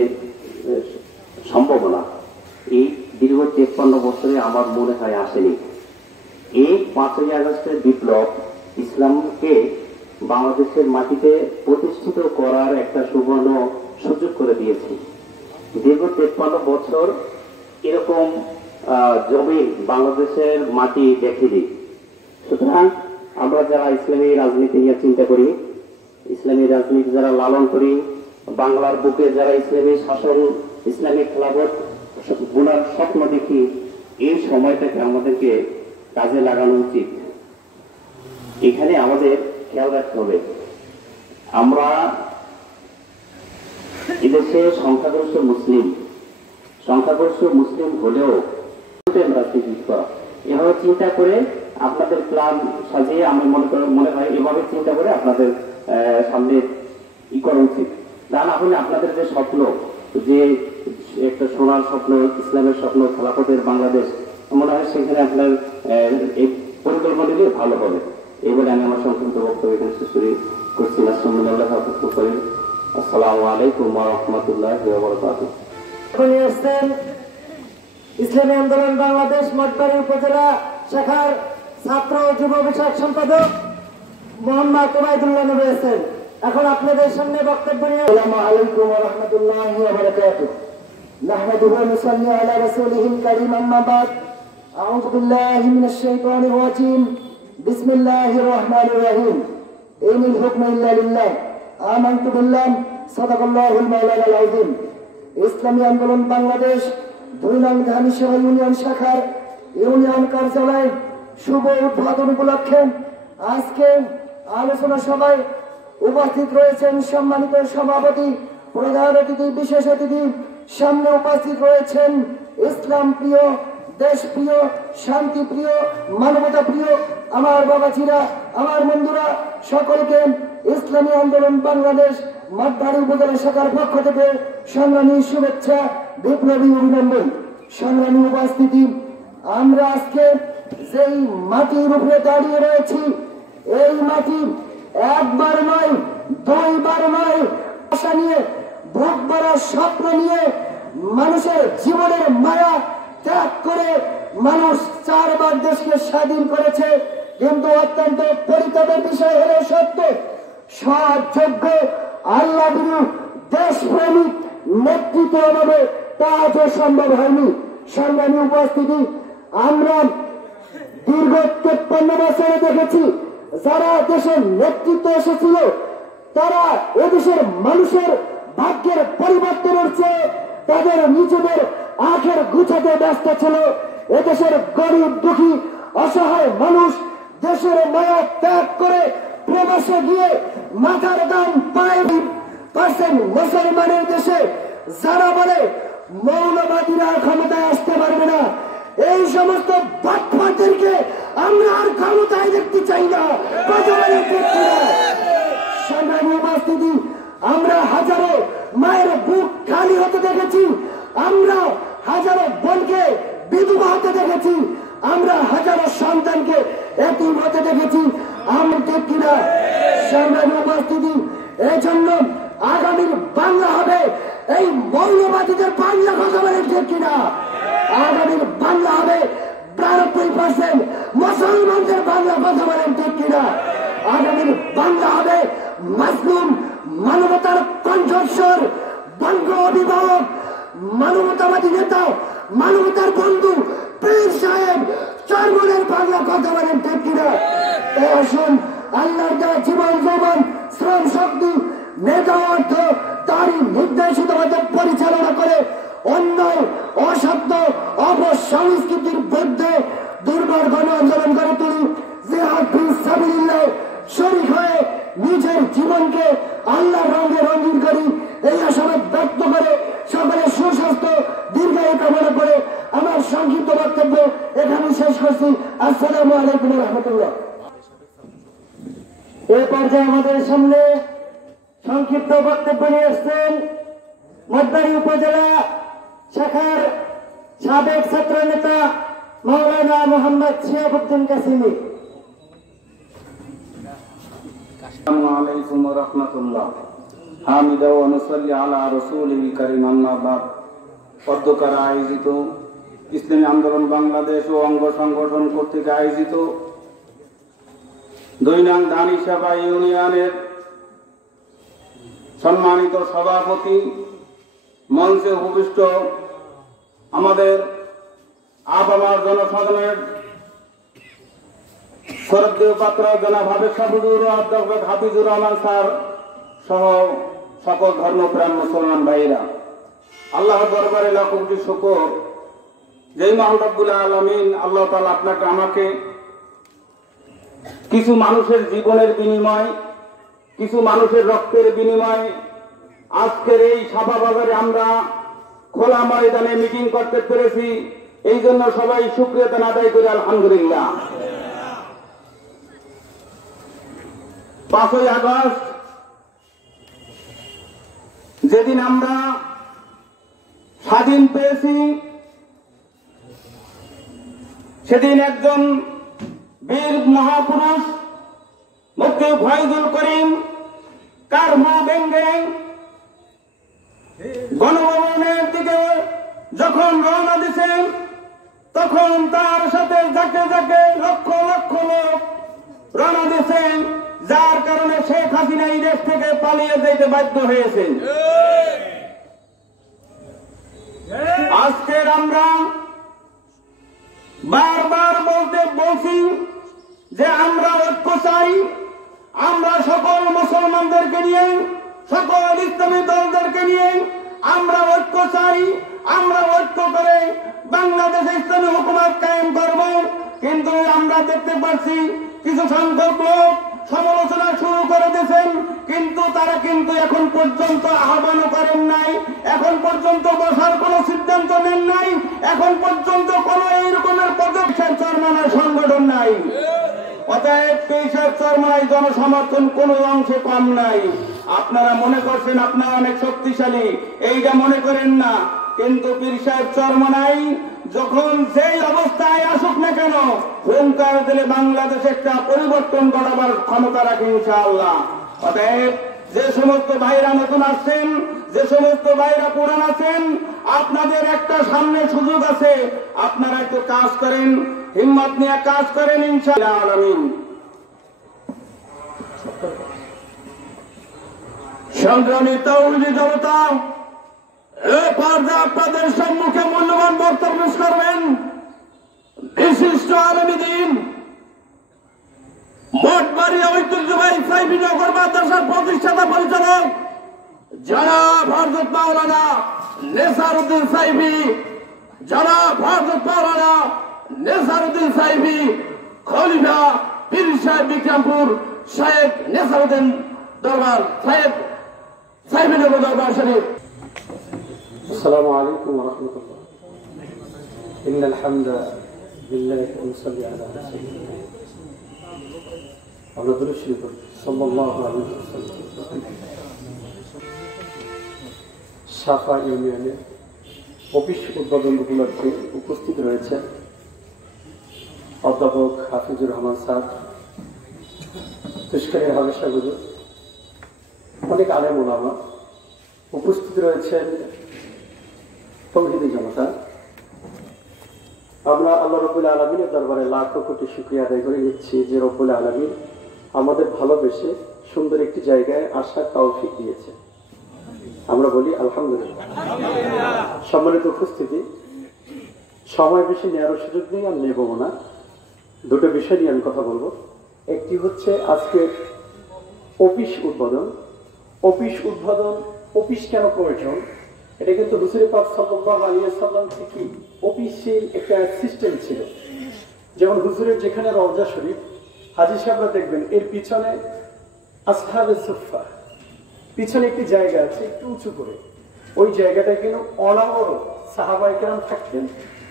সম্ভাবনা এই দীর্ঘ 53 বছরে আমার মনে হয় আসেনি। এই 5ই আগস্টের বিপ্লব ইসলামকে বাংলাদেশের মাটিতে প্রতিষ্ঠিত করার একটা সুবর্ণ সুযোগ করে দিয়েছে। দীর্ঘ 53 বছর এরকম জমিন বাংলাদেশের মাটি দেখেনি। সুতরাং আমরা যারা ইসলামী রাজনীতি নিয়ে চিন্তা করি, ইসলামী রাজনীতি যারা লালন করি, বাংলার বুকে যারা ইসলামী শাসন, ইসলামী খেলাফত গুণার স্বপ্ন দেখি, এই সময়টাকে আমাদেরকে কাজে লাগানো উচিত। এখানে আমাদের খেয়াল রাখতে হবে, আমরা এদেশে সংখ্যাগরিষ্ঠ মুসলিম হলেও রাজনীতি করা, এভাবে চিন্তা করে আপনাদের প্ল্যান সাজিয়ে আমি মনে হয় এভাবে চিন্তা করে আপনাদের সামনে করা উচিত। তা না হলে আপনাদের যে স্বপ্ন, যে একটা সোনার স্বপ্ন, ইসলামের স্বপ্ন, খেলাফতের বাংলাদেশ, মনে হয় সেখানে আপনার এই পরিকল্পনা নিলে ভালো হবে। এই বলে আমি আমার সংক্ষিপ্ত বক্তব্য এখানে শেষ করছি। আসসালামু আলাইকুম ওয়া রাহমাতুল্লাহি ওয়া বারাকাতুহু। ইসলামী আন্দোলন বাংলাদেশ মঠবাড়ি উপজেলা শাখার ছাত্র ও যুব বিষয়ক সম্পাদক মোহাম্মদ ওবায়দুল্লাহ নবী আছেন। এখন আপনাদের সামনে বক্তব্য নিয়ে আসসালামু আলাইকুম ওয়া রাহমাতুল্লাহি ওয়া বারাকাতুহু। নাহমাদুহু ওয়া নুসাল্লি আলা রাসূলিহিল কারীম, আম্মা বাদ। আউযু বিল্লাহি মিনাশ শাইতানির রাজীম। বিসমিল্লাহির রহমানির রহিম। ইনিল হুকমু ইল্লা লিল্লাহ। আমানতু বিল্লাহ। সাদাকাল্লাহুল মাওলানাল আযীম। ইসলামী আন্দোলন বাংলাদেশ 2 নং ধানিসহ ইউনিয়ন শাখার ইউনিয়ন কার্যালয় শুভ উদ্বোধন উপলক্ষে আজকে আলোচনা সভায় উপস্থিত রয়েছেন সম্মানিত সভাপতি, প্রধান অতিথি, বিশেষ অতিথি। সামনে উপস্থিত রয়েছেন ইসলাম প্রিয়, দেশ প্রিয়, শান্তি প্রিয়, মানবতা প্রিয় আমার বাবাজিরা, আমার বন্ধুরা, সকলকে ইসলামী আন্দোলন বাংলাদেশ মঠবাড়ি উপজেলা শাখার পক্ষ থেকে সংগ্রামী শুভেচ্ছা, বিপ্লবী অভিনন্দন। সংগ্রামী উপস্থিতি, আমরা আজকে যেই মাটির উপরে দাঁড়িয়ে রয়েছি, এই মাটি একবার নয়, 2 বার নয়, আশা নিয়ে, বুক ভরা স্বপ্ন নিয়ে, মানুষের জীবনের মায়া ত্যাগ করে মানুষ 4 বার দেশকে স্বাধীন করেছে। কিন্তু অত্যন্ত পরিতাপের বিষয় হলো সত্য, সৎযোগ্য, আল্লাহ বিরু, দেশপ্রেমিক নেতৃত্ব অভাবে তা আজও সম্ভব হয়নি। সংগ্রামী উপস্থিতি, আমরা দীর্ঘ 53 বছরে দেখেছি যারা দেশের নেতৃত্ব এসেছিল তারা এদেশের মানুষের ভাগ্যের পরিবর্তনের চেয়ে তাদের নিজেদের আখের গুছাতে ব্যস্ত ছিল। এদেশের গরিব, দুঃখী, অসহায় মানুষ দেশের মায়া ত্যাগ করে প্রবাসে গিয়ে মাথার দাম পায় মুসলমানের দেশে যারা বলে মৌলবাদীরা ক্ষমতায় আসতে পারবে না, এই সমস্ত বাটপারদেরকে আমরা আর ক্ষমতায় দেখতে চাই না। সংগ্রামী উপস্থিতি, আমরা হাজারো মায়ের বুক খালি হতে দেখেছি, আমরা হাজারো বোনকে বিধবা হতে দেখেছি, আমরা হাজারো সন্তানকে এতিম হতে দেখেছি। আমরা ঠিক কিনা? সংগ্রামী উপস্থিতি, এই জন্য আগামীর বাংলা হবে এই মৌলবাদীদের বাংলা, কথা বলেন ঠিক কিনা? আগামীর বাংলা হবে 92% মুসলমানদের বাংলা, কথা বলেন ঠিক কিনা? আগামীর বাংলা হবে মাসলুম, মানবতার কণ্ঠস্বর, বঙ্গ অভিভাবক, মানবতাবাদী নেতা, মানবতার বন্ধু পীর সাহেব চরমনের বাংলা, কথা বলেন ঠিক কিনা? তাই আসুন আল্লাহর দেওয়া জীবন, যৌবন, শ্রম, শক্তি, নেতা, অর্থ তারই নির্দেশিত মতো পরিচালনা করে অন্যায়, অসত্য, অপসংস্কৃতির বিরুদ্ধে দুর্বার গণ আন্দোলন করে তুলি। জিহাদ ফি সাবিলিল্লাহ শরীক হয়ে নিজের জীবনকে আল্লাহর রঙে রঙিন করি, এই আশাবাদ ব্যক্ত করে সকলের সুস্বাস্থ্য দীর্ঘায়ু কামনা করে আমার সংক্ষিপ্ত বক্তব্য এখানে শেষ করছি। আসসালামু আলাইকুম ওয়া রাহমাতুল্লাহ। এই পর্যায়ে আমাদের সামনে সংক্ষিপ্ত বক্তব্য নিয়ে আসছেন মঠবাড়ি উপজেলা শাখার সাবেক ছাত্র নেতা মাওলানা মোহাম্মদ শিহাবুদ্দিন কাসিমি। আসসালামু আলাইকুম ওয়া রাহমাতুল্লাহ। হামিদা ওয়া নুসাল্লি আলা রাসূলিল কারীম আম্মা বাদ। পদ্মকারা আয়োজিত ইসলামী আন্দোলন বাংলাদেশ ও অঙ্গ সংগঠন কর্তৃক আয়োজিত ২ নং দানিশাবা ইউনিয়নের সম্মানিত সভাপতি, মঞ্চে উপবিষ্ট আমাদের আপামার জনসাধারণের শ্রদ্ধেয় পাত্র জনাব হাফেজ সাহুদুর অধ্যাপক হাফিজুর রহমান স্যার সহ সকল ধর্মপ্রাণ মুসলমান ভাইরা, আল্লাহর দরবারে লাখ কোটি শুকর যেই মহান রব্বুল আলামিন আল্লাহ তাআলা আপনাকে আমাকে কিছু মানুষের জীবনের বিনিময়, কিছু মানুষের রক্তের বিনিময় আজকের এই সাফা বাজারে আমরা খোলা ময়দানে মিটিং করতে পেরেছি। এই জন্য সবাই শুকরিয়া আদায় করি আলহামদুলিল্লাহ। 5ই আগস্ট যেদিন আমরা স্বাধীন পেয়েছি, সেদিন একজন বীর মহাপুরুষ মুফতি ফয়জুল করিম কারমা ভেঙ্গে গণভবনের দিকে যখন রওনা দিয়েছেন, তখন তার সাথে যাকে যাকে লক্ষ লক্ষ লোক রওনা দিয়েছেন, যার কারণে শেখ হাসিনা এই দেশ থেকে পালিয়ে যেতে বাধ্য হয়েছেন। আজকের আমরা বারবার বলছি যে আমরা ঐক্য চাই। আমরা সকল মুসলমানদেরকে নিয়ে, সকল ইসলামী দলদেরকে নিয়ে আমরা ঐক্য চাই। আমরা ঐক্য করে বাংলাদেশে ইসলামী হুকুমত কায়েম করব। কিন্তু আমরা দেখতে পাচ্ছি কিছু সংখ্যক লোক সমালোচনা শুরু করে দিয়েছেন, কিন্তু তারা কিন্তু এখন পর্যন্ত আহ্বানও করেন নাই, এখন পর্যন্ত বসার কোন সিদ্ধান্ত নেন নাই, এখন পর্যন্ত কোন এই রকমের পদক্ষেপ চরমানার সংগঠন নাই। অতএব পেশার চরমানায় জনসমর্থন কোন অংশে কম নাই। আপনারা মনে করছেন আপনারা অনেক শক্তিশালী, এইটা মনে করেন না। কিন্তু পীর সাহেব চরমনাই যখন যেই অবস্থায় আসুক না কেন, হুঙ্কার দিলে বাংলাদেশে একটা পরিবর্তন ঘটাবার ক্ষমতা রাখে ইনশাআল্লাহ। অতএব যে সমস্ত ভাইরা নতুন আসছেন, যে সমস্ত ভাইরা পুরান আছেন, আপনাদের একটা সামনে সুযোগ আছে। আপনারা একটু কাজ করেন, হিম্মত নিয়ে কাজ করেন ইনশাআল্লাহ। আমিন। সংগ্রামী তাওহীদি জনতা, এই পর্যায়ে আপনাদের সম্মুখে মূল্যবান বক্তব্য পেশ করবেন বিশিষ্ট আলেম দ্বীন, মঠবাড়ি ঐতিহ্যবাহী সাইফি নগর মাদ্রাসার প্রতিষ্ঠাতা পরিচালক জনাব হযরত মাওলানা নেসারউদ্দিন সাইফি, জনাব হযরত মাওলানা নেসারউদ্দিন সাইফি, খলিফা পীর সাহেব বিক্রমপুর শেখ নেসারউদ্দিন দরবার সাহেব, সাইফি নগর দরবার শরীফ। السلام عليكم ورحمة الله. إن الحمد لله ونصلي على رسول الله. আমরা দরুদ শরীফ পড়ি সাল্লাল্লাহু আলাইহি ওয়াসাল্লাম। সাফা ইউনিয়নে অফিস উদ্বোধন উপলক্ষে উপস্থিত রয়েছে অধ্যাপক হাফিজুর রহমান স্যার, তুষ্কারের হাবেশা গুরু, অনেক আলেম ওলামা উপস্থিত রয়েছেন। তৌহিদি জনতা, আমরা আল্লাহ রব্বুল আলামিনের দরবারে লাখ কোটি শুকরিয়া আদায় করে নিচ্ছি যে রব্বুল আলামিন আমাদের ভালোবেসে সুন্দর একটি জায়গায় আসার তৌফিক দিয়েছে। আমরা বলি আলহামদুলিল্লাহ। সম্মানিত উপস্থিতি, সময় বেশি নেওয়ার সুযোগ নেই, আর নেব না। দুটো বিষয় নিয়ে আমি কথা বলবো। একটি হচ্ছে আজকে অফিস উদ্বোধন। অফিস উদ্বোধন, অফিস কেন প্রয়োজন, এটা কিন্তু রাসূল পাক সাল্লাল্লাহু আলাইহি ওয়াসাল্লাম থেকে অফিসের একটা সিস্টেম ছিল। যেমন হুজুরের যেখানে রওজা শরীফ, হাজী সাহেবরা দেখবেন এর পিছনে আসহাবে সুফফা, পিছনে একটি জায়গা আছে একটু উঁচু করে, ওই জায়গাটায় কিন্তু অনাবরত সাহাবায়ে কেরাম থাকতেন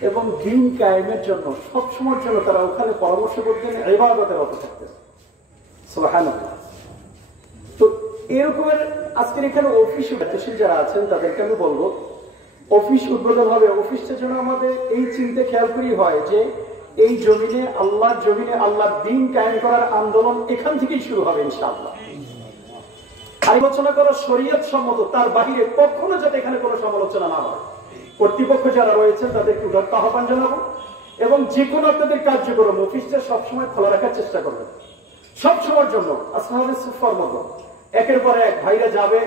এবং দ্বীন কায়েমের জন্য সবসময়ের জন্য তারা ওখানে পরামর্শ করতেন, ইবাদতে রত থাকতেন। সুবহানাল্লাহ। তো এরকমের আজকের এখানে অফিস দায়িত্বশীল যারা আছেন তাদেরকে আমি বলবো, অফিস উদ্বোধন হবে, অফিসটা যেন আমাদের এই চিন্তা খেয়াল করি হয় যে এই জমিনে আল্লাহর জমিনে আল্লাহর দ্বীন কায়েম করার আন্দোলন এখান থেকেই শুরু হবে ইনশাআল্লাহ। আলোচনা করা শরীয়ত সম্মত, তার বাহিরে কখনো যাতে এখানে কোনো সমালোচনা না হয়। কর্তৃপক্ষ যারা রয়েছেন তাদেরকে উদাত্ত আহ্বান জানাবো এবং যে কোনো আপনাদের কার্যক্রম অফিসটা সবসময় খোলা রাখার চেষ্টা করবেন সবসময়ের জন্য। আসলে সুফার মতো একের পর এক ভাইরা যাবে,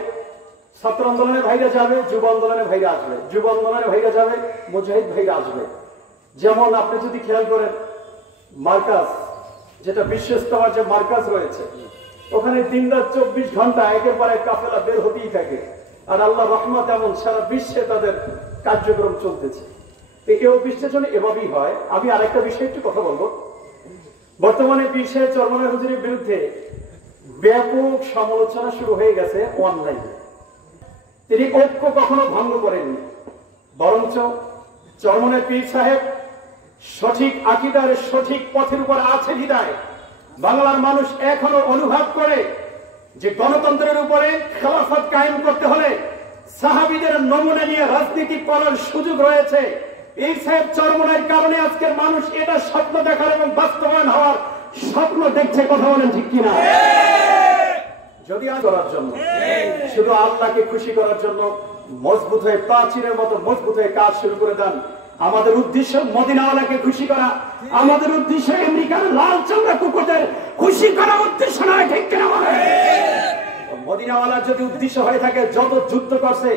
ছাত্র আন্দোলনের ভাইরা যাবে, যুব আন্দোলনের ভাইরা আসবে, যুব আন্দোলনের ভাইরা যাবে, মুজাহিদ ভাইরা আসবে। যেমন আপনি যদি খেয়াল করেন মার্কাজ, যেটা বিশ্ব ইজতেমার যে মার্কাজ রয়েছে, ওখানে দিন রাত 24 ঘন্টা একের পর এক কাফেলা বের হতেই থাকে। আর আল্লাহ রহমত এমন সারা বিশ্বে তাদের কার্যক্রম চলতেছে। এই অফিসটার জন্য এভাবেই হয়। আমি আরেকটা বিষয়ে একটু কথা বলবো। বর্তমানে বিশ্বে চরমনাই হুজুরের বিরুদ্ধে ব্যাপক সমালোচনা শুরু হয়ে গেছে অনলাইনে। তিনি ঐক্য কখনো ভঙ্গ করেননি, বরঞ্চ চরমনাই পীর সাহেব সঠিক আকীদার সঠিক পথের উপর আছে বিধায় বাংলার মানুষ এখনো অনুভব করে যে গণতন্ত্রের উপরে খেলাফত কায়েম করতে হলে সাহাবীদের নমুনা নিয়ে রাজনীতি করার সুযোগ রয়েছে। এই সাহেব চরমনাইয়ের কারণে আজকের মানুষ এটা স্বপ্ন দেখার এবং বাস্তবায়ন হওয়ার স্বপ্ন দেখছে। কথা বলেন ঠিক কিনা? যদি করার জন্য, শুধু আল্লাহকে খুশি করার জন্য মজবুত হয়ে প্রাচীনের মতো মজবুত হয়ে কাজ শুরু করে দেন। আমাদের উদ্দেশ্য মদিনাওয়ালাকে খুশি করা, আমাদের উদ্দেশ্য আমেরিকার লাল চামড়া কুকুরদের খুশি করা উদ্দেশ্য নয়, ঠিক কিনা? মদিনাওয়ালার যদি উদ্দেশ্য হয়ে থাকে, যত যুদ্ধ করছে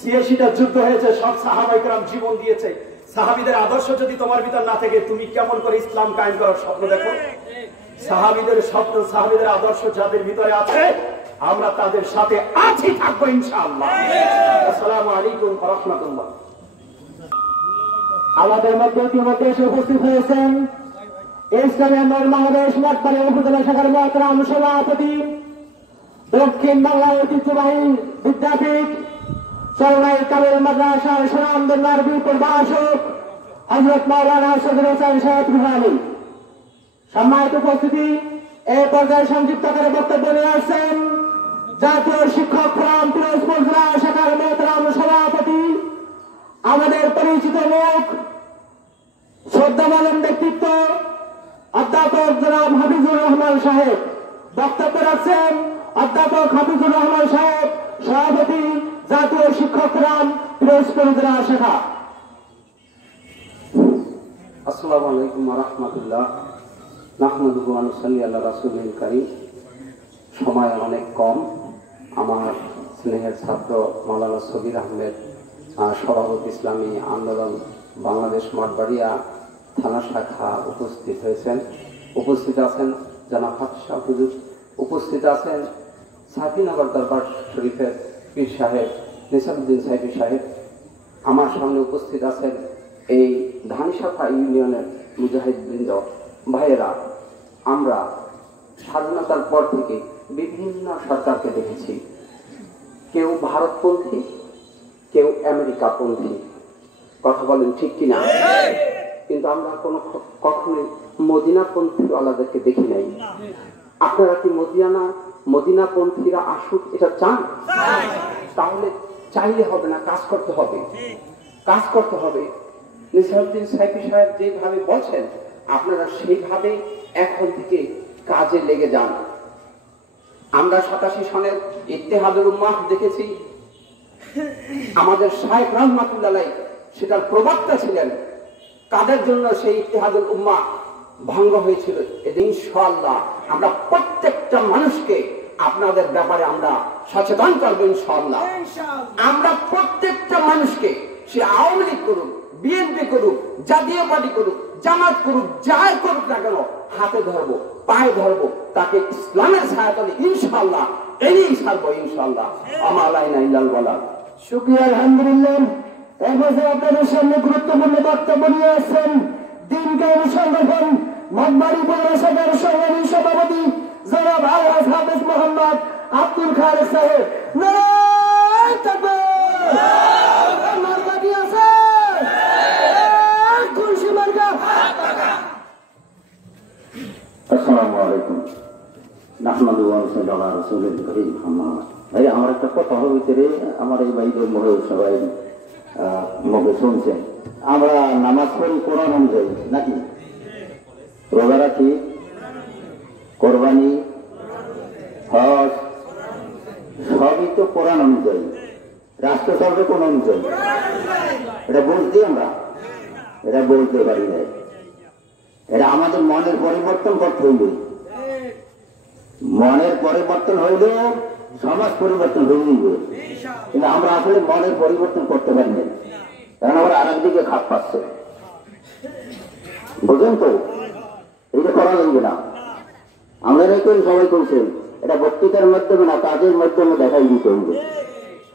৮৬টা যুদ্ধ হয়েছে, সব সাহাবায়ে কেরাম জীবন দিয়েছে। সাহাবীদের আদর্শ যদি তোমার ভিতর না থাকে, তুমি কেমন করে ইসলাম কায়েম করার স্বপ্ন দেখো? সাহাবীদের স্বপ্ন, সাহাবীদের আদর্শ যাদের ভিতরে আছে, আমরা তাদের সাথে আছি, থাকবো ইনশাআল্লাহ। আসসালামু আলাইকুম ওয়া রাহমাতুল্লাহ। আমাদের মধ্যে ইতিমধ্যে এসে উপস্থিত হয়েছেন ইসলামী আন্দোলন বাংলাদেশ মঠবাড়িয়া উপজেলা শাখার মহতারাম সভাপতি, দক্ষিণ বাংলা ঐতিহ্যবাহী বিদ্যাপীঠ চরমনাই কামিল মাদ্রাসার সুনামধন্য আরবি প্রভাষক হযরত মাওলানা সদর হোসেন সাহেব রুহানী। সম্মানিত উপস্থিতি, এই পর্যায়ে সংক্ষিপ্ত করে বক্তব্য নিয়ে আসছেন জাতীয় শিক্ষক ফোরাম পিরোজপুর জেলা শাখার মহতারাম সভাপতি, আমাদের পরিচিত মুখ, শ্রদ্ধামানন ব্যক্তিত্ব অধ্যাপক জনাব হাফিজুর রহমান সাহেব। বক্তব্য রাখছেন অধ্যাপক হাফিজুর রহমান সাহেব, সভাপতি জাতীয় শিক্ষক ফোরাম পিরোজপুর জেলা শাখা। আসসালামু আলাইকুম ওয়া রাহমাতুল্লাহ। নাহমাদুহু ওয়া নুসাল্লি আলা রাসূলিল কারীম। সময় অনেক কম। আমার স্নেহের ছাত্র মাওলানা সবির আহমেদ, সভাপতি ইসলামী আন্দোলন বাংলাদেশ মঠবাড়িয়া থানা শাখা উপস্থিত হয়েছেন। উপস্থিত আছেন জনাব হাফিজ শাহ হুজুর, উপস্থিত আছেন সাকিনগর দরবার শরীফের পীর সাহেব নিসামউদ্দিন সাহেবী সাহেব। আমার সামনে উপস্থিত আছেন এই ধানসাফা ইউনিয়নের মুজাহিদবৃন্দ ভাইয়েরা। আমরা স্বাধীনতার পর থেকে বিভিন্ন সরকারকে দেখেছি, কেউ ভারতপন্থী, কেউ আমেরিকাপন্থী। কথা বলেন ঠিক কিনা? কিন্তু আমরা কখনোই মদিনাপন্থী ওয়ালাদেরকে দেখি নাই। আপনারা কি মদিনাপন্থীরা আসুক এটা চান? তাহলে চাইলে হবে না, কাজ করতে হবে, কাজ করতে হবে। নিসামউদ্দিন সাহেবী সাহেব যেভাবে বলছেন, আপনারা সেইভাবে এখন থেকে কাজে লেগে যান। আমরা ৮৭ সনের ইত্তেহাদুল উম্মাহ দেখেছি, আমাদের শাইখ রহমাতুল্লাহ আলাইহি সেটার প্রবক্তা ছিলেন। কাদের জন্য সেই ইত্তেহাদুল উম্মাহ ভঙ্গ হয়েছিল? ইনশাআল্লাহ আমরা প্রত্যেকটা মানুষকে আপনাদের ব্যাপারে আমরা সচেতন করবো ইনশাআল্লাহ। আমরা প্রত্যেকটা মানুষকে, সে আওয়ামী লীগ করুক, বিএনপি করুক, জাতীয় পার্টি করুক, জামাত করুক, যাই করুক না কেন, হাতে ধরবো, পায়ে ধরবো, তাকে ইসলামের সহায়তায় ইনশাআল্লাহ এড়িয়ে ছাড়বো ইনশাআল্লাহ। আমালাইনা ইল্লাল বালাগ। শুকরিয়া, আলহামদুলিল্লাহ। এরপরে আপনাদের সামনে গুরুত্বপূর্ণ বক্তব্য নিয়ে আসছেন দিনকে সংগঠন মঠবাড়ি উপজেলা শাখার সংগ্রামী সভাপতি জনাব আলহাজ হাফেজ মোহাম্মদ আব্দুল খালেক সাহেব। নারায়ে তাকবীর। মার্কা কি আছে? খুশি মার্কা। আসসালামু আলাইকুম। নাহমাদুহু ওয়া নুসাল্লি আলা রাসূলিল কারীম। ভাই, আমার একটা কথা হলো ভিতরে, আমার এই ভাইদের মনে সবাই মুখে শুনছেন, আমরা নামাজ পড়ি কোরআন অনুযায়ী নাকি? রোজা রাখি, কোরবানি, হজ তো কোরআন অনুযায়ী, রাষ্ট্র চলবে কোন অনুযায়ী? এটা বুঝছি আমরা, এটা বলতে পারি না। এটা আমাদের মনের পরিবর্তন করতে হইবে। মনের পরিবর্তন হইলে সমাজ পরিবর্তন হয়ে যাবে, কিন্তু আমরা আসলে মনের পরিবর্তন করতে পারি না, কারণ আমরা আর একদিকে খাপ পাচ্ছে। বুঝলেন তো? এইটা করা যাবে না। আমরা করি সবাই করছেন, এটা বক্তৃতার মাধ্যমে না, কাজের মাধ্যমে দেখাই দিতে হইবে।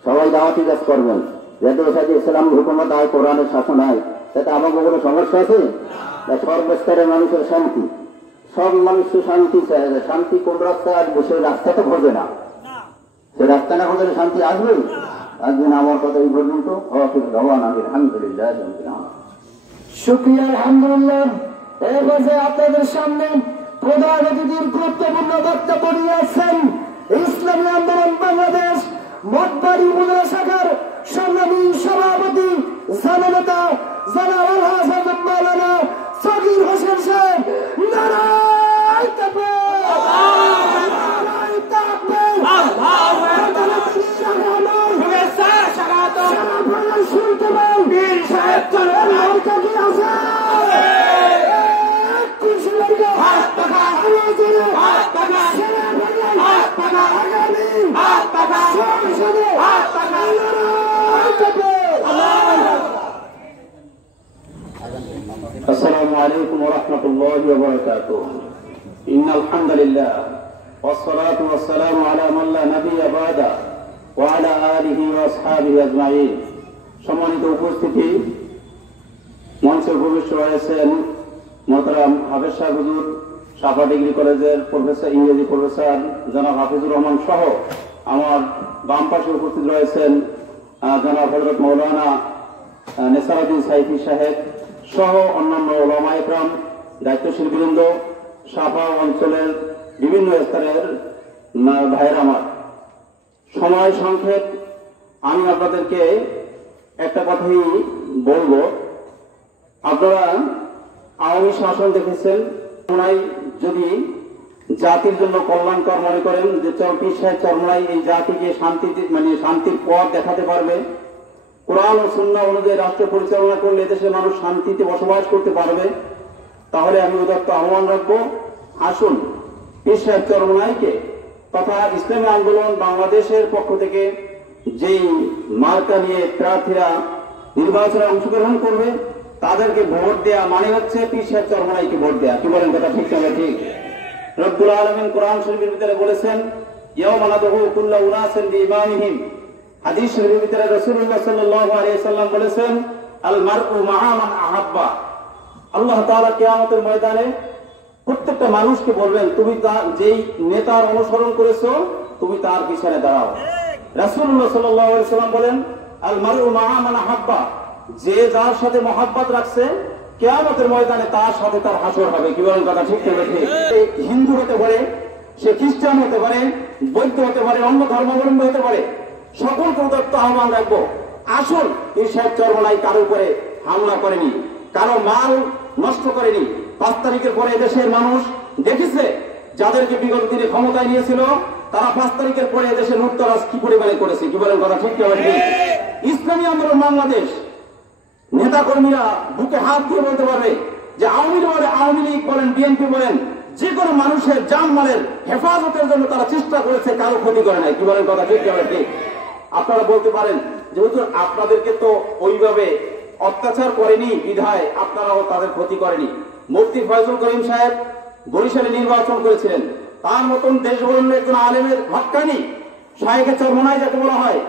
সবাই দাওয়াতি কাজ করবেন, যাতে সাথে ইসলাম হুকুমত হয়, কোরআনের শাসন হয়, তাতে আমাকে কোনো সমস্যা আছে? সর্বস্তরের মানুষের শান্তি, সব মানুষ শান্তি চায়। শান্তি কোন রাস্তা আসবে? সেই রাস্তা তো খোঁজে না, সে রাস্তা না খোঁজলে শান্তি আসবে? আসবে না। আমার কথা এই পর্যন্ত। আলহামদুলিল্লাহ। শুকরিয়া, আলহামদুলিল্লাহ। এর মাঝে আপনাদের সামনে প্রধান অতিথির গুরুত্বপূর্ণ বক্তব্য নিয়ে আসছেন ইসলামী আন্দোলন বাংলাদেশ মঠবাড়ি উপজেলা শাখার সংগ্রামী সভাপতি জামানেতা জনাব আলহাজ মাওলানা সগীর হোসেন সাহেব। নারায়ে তাকবীর, নারায়ে তাকবীর, আল্লাহু আকবার। শুনতে পাই বীর সাহেব চলেন, নৌকা কি আছে? السلام عليكم ورحمة الله وبركاته. إن الحمد لله والصلاة والسلام على من لا نبي بعده وعلى آله وأصحابه أجمعين. সম্মানিত উপস্থিতি, মঞ্চে উপবিষ্ট রয়েছেন মোহতারাম হাফেজ সাহেব হুজুর, সাফা ডিগ্রি কলেজের প্রফেসর, ইংরেজি প্রফেসর জনাব হাফিজুর রহমান সহ আমার বাম পাশে উপস্থিত রয়েছেন জনাব হযরত মাওলানা নেসারউদ্দিন সাইফি সাহেব সহ অন্যান্য উলামা ইকরাম, দায়িত্বশীল বৃন্দ, সাফা অঞ্চলের বিভিন্ন স্তরের ভাইয়ের আমার। সময় সংক্ষেপ, আমি আপনাদেরকে একটা কথাই বলবো। আপনারা আওয়ামী শাসন দেখেছেন, যদি জাতির জন্য কল্যাণকর মনে করেন যে পীর সাহেব চরমোনাই এই জাতিকে শান্তির পথ দেখাতে পারবে, কোরআন ও সুন্নাহ অনুযায়ী রাষ্ট্র পরিচালনা করলে দেশের মানুষ শান্তিতে বসবাস করতে পারবে, তাহলে আমি উদাত্ত আহ্বান রাখবো, আসুন পীর সাহেব চরমোনাইকে তথা ইসলামী আন্দোলন বাংলাদেশের পক্ষ থেকে যেই মার্কা নিয়ে প্রার্থীরা নির্বাচনে অংশগ্রহণ করবে তাদেরকে ভোট দেয়া মানে হচ্ছে পীর সাহেব চরমোনাইকে ভোট দেয়া। কি বলেন কথা ঠিক না ঠিক? রব্বুল আলামিন কোরআন শরীফের ভিতরে বলেছেন, ইয়াওমা নাদউ কুল্লা উনাসিন বিইমামিহিম। হাদিস শরীফের ভিতরে রাসূলুল্লাহ সাল্লাল্লাহু আলাইহি সাল্লাম বলেছেন, আল মারউ মা'a মান আহাব্বা। আল্লাহ তাআলা কিয়ামতের ময়দানে প্রত্যেকটা মানুষকে বলবেন, তুমি যেই নেতার অনুসরণ করেছো তুমি তার পিছনে দাঁড়াও। রাসূলুল্লাহ সাল্লাল্লাহু আলাইহি সাল্লাম বলেন, আল মারউ মা'a মান আহাব্বা। যে যার সাথে মহব্বত রাখছে কিয়ামতের ময়দানে তার সাথে তার হাসর হবে। কি বলেন কথা ঠিক না ঠিক? হিন্দু হতে পারে, সে খ্রিস্টান হতে পারে, বৌদ্ধ হতে পারে, অন্য ধর্মাবলম্বী হতে পারে, সকলকে উদাত্ত আহ্বান রাখবো, আসুন পীর সাহেব চরমোনাই কারো উপরে হামলা করেনি, কারো মাল নষ্ট করেনি। 5 তারিখের পরে দেশের মানুষ দেখেছে যাদেরকে বিগত দিনে ক্ষমতায় নিয়েছিল তারা 5 তারিখের পরে দেশের লুটতরাজ কি পরিমাণে করেছে। কি বলেন কথা ঠিক না ঠিক? ইসলামী আন্দোলন বাংলাদেশ নেতা কর্মীরা বুকে হাত দিয়ে বলতে পারবে যে আওয়ামী লীগ বলেন, বিএনপি বলেন, যে কোনো মানুষের জানমালের হেফাজতের জন্য তারা চেষ্টা করেছে, কারো ক্ষতি করে নাই। কি বলেন কথা ঠিক না ঠিক? আপনারা বলতে পারেন যেহেতু আপনাদেরকে তো ওইভাবে অত্যাচার করেনি বিধায় আপনারাও তাদের ক্ষতি করেনি। মুফতি ফয়জুল করিম সাহেব বরিশালে নির্বাচন করেছিলেন, তার মতন দেশবরেণ্য একজন আলেমের হক্কানি শায়েখে চরমোনাই যাকে বলা হয়,